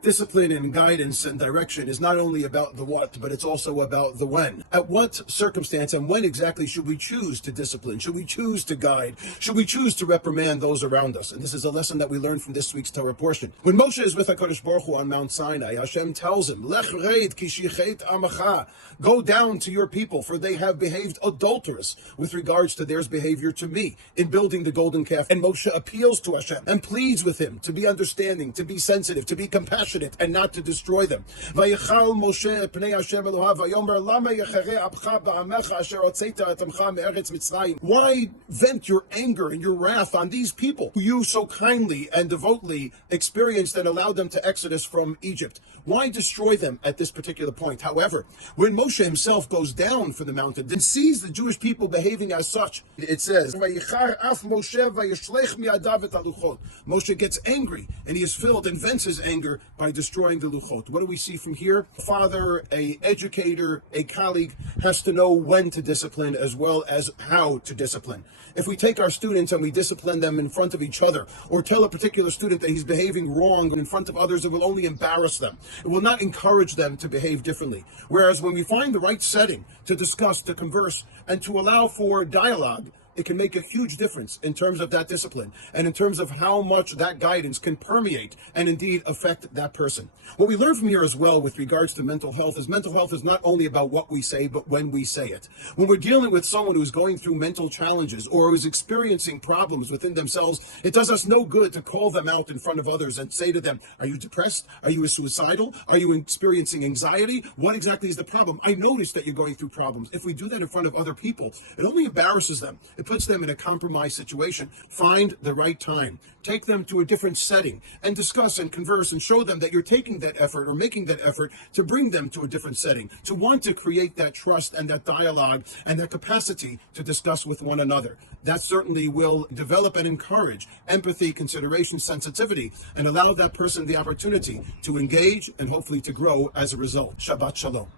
Discipline and guidance and direction is not only about the what, but it's also about the when. At what circumstance and when exactly should we choose to discipline? Should we choose to guide? Should we choose to reprimand those around us? And this is a lesson that we learned from this week's Torah portion. When Moshe is with HaKadosh Baruch Hu on Mount Sinai, Hashem tells him, Lech reid ki shichet amacha. Go down to your people, for they have behaved adulterous with regards to their behavior to me in building the golden calf. And Moshe appeals to Hashem and pleads with him to be understanding, to be sensitive, to be compassionate, and not to destroy them. Vayichal Moshe pnei Hashem Elohav vayomer lama yecharei apcha ba'amecha asher hotzeta etamcha me'eretz Mitzrayim. Why vent your anger and your wrath on these people who you so kindly and devotedly experienced and allowed them to exodus from Egypt? Why destroy them at this particular point? However, when Moshe himself goes down from the mountain and sees the Jewish people behaving as such, it says, Vayichar af Moshe vayishlech mi'adav et haluchot. Moshe gets angry and he is filled and vents his anger by destroying the luchot. What do we see from here? A father, a educator, a colleague has to know when to discipline as well as how to discipline. If we take our students and we discipline them in front of each other, or tell a particular student that he's behaving wrong in front of others, it will only embarrass them. It will not encourage them to behave differently. Whereas when we find the right setting to discuss, to converse, and to allow for dialogue, it can make a huge difference in terms of that discipline and in terms of how much that guidance can permeate and indeed affect that person. What we learn from here as well with regards to mental health is not only about what we say, but when we say it. When we're dealing with someone who's going through mental challenges or who's experiencing problems within themselves, it does us no good to call them out in front of others and say to them, are you depressed? Are you suicidal? Are you experiencing anxiety? What exactly is the problem? I noticed that you're going through problems. If we do that in front of other people, it only embarrasses them. It puts them in a compromised situation. Find the right time. Take them to a different setting and discuss and converse and show them that you're taking that effort or making that effort to bring them to a different setting, to want to create that trust and that dialogue and that capacity to discuss with one another. That certainly will develop and encourage empathy, consideration, sensitivity, and allow that person the opportunity to engage and hopefully to grow as a result. Shabbat shalom.